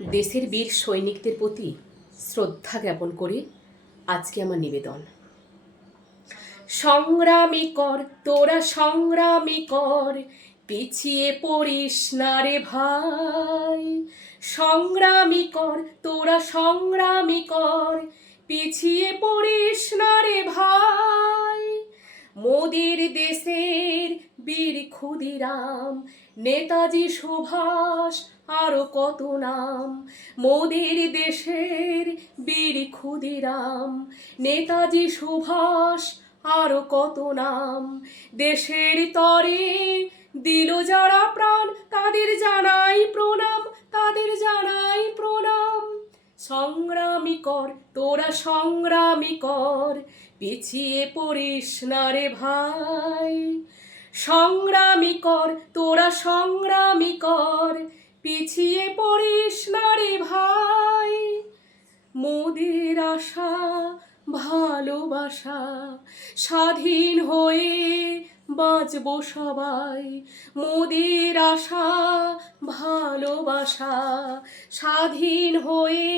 দেশের বীর সৈনিকদের প্রতি শ্রদ্ধা জ্ঞাপন করে আজকে আমার নিবেদন। সংগ্রামী কর, তোরা সংগ্রামী কর, পিছিয়ে পড়িস না রে ভাই। সংগ্রামী কর, তোরা সংগ্রামী কর, পিছিয়ে পড়িস না রে ভাই। মোদির দেশের বীর ক্ষুদিরাম, নেতাজি সুভাষ আরো কত নাম। মোদির দেশের বীর ক্ষুদিরাম, নেতাজি সুভাষ আরো কত নাম। দেশের তরে দিল যারা প্রাণ, তাদের জানাই প্রণাম, তাদের জানাই প্রণাম। সংগ্রামী কর, তোরা সংগ্রামী কর, পিছিয়ে পড়িস না রে ভাই। সংগ্রামী কর, তোরা সংগ্রামী কর, পিছিয়ে পড়িস না রে ভাই। মোদের আশা ভালোবাসা, স্বাধীন হয়ে বাঁচব সবাই। মোদের আশা ভালোবাসা, স্বাধীন হয়ে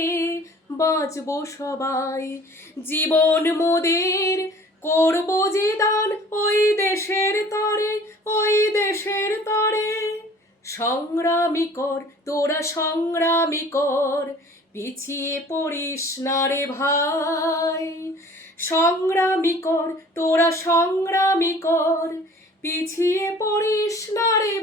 বাঁচব সবাই। জীবন মোদের করব যে দান, ওই দেশের তরে, ওই দেশের তরে। সংগ্রামী কর, তোরা সংগ্রামী কর, পিছিয়ে পড়িস না রে ভাই। সংগ্রামী কর, তোরা সংগ্রামী কর, পিছিয়ে পড়িস না রে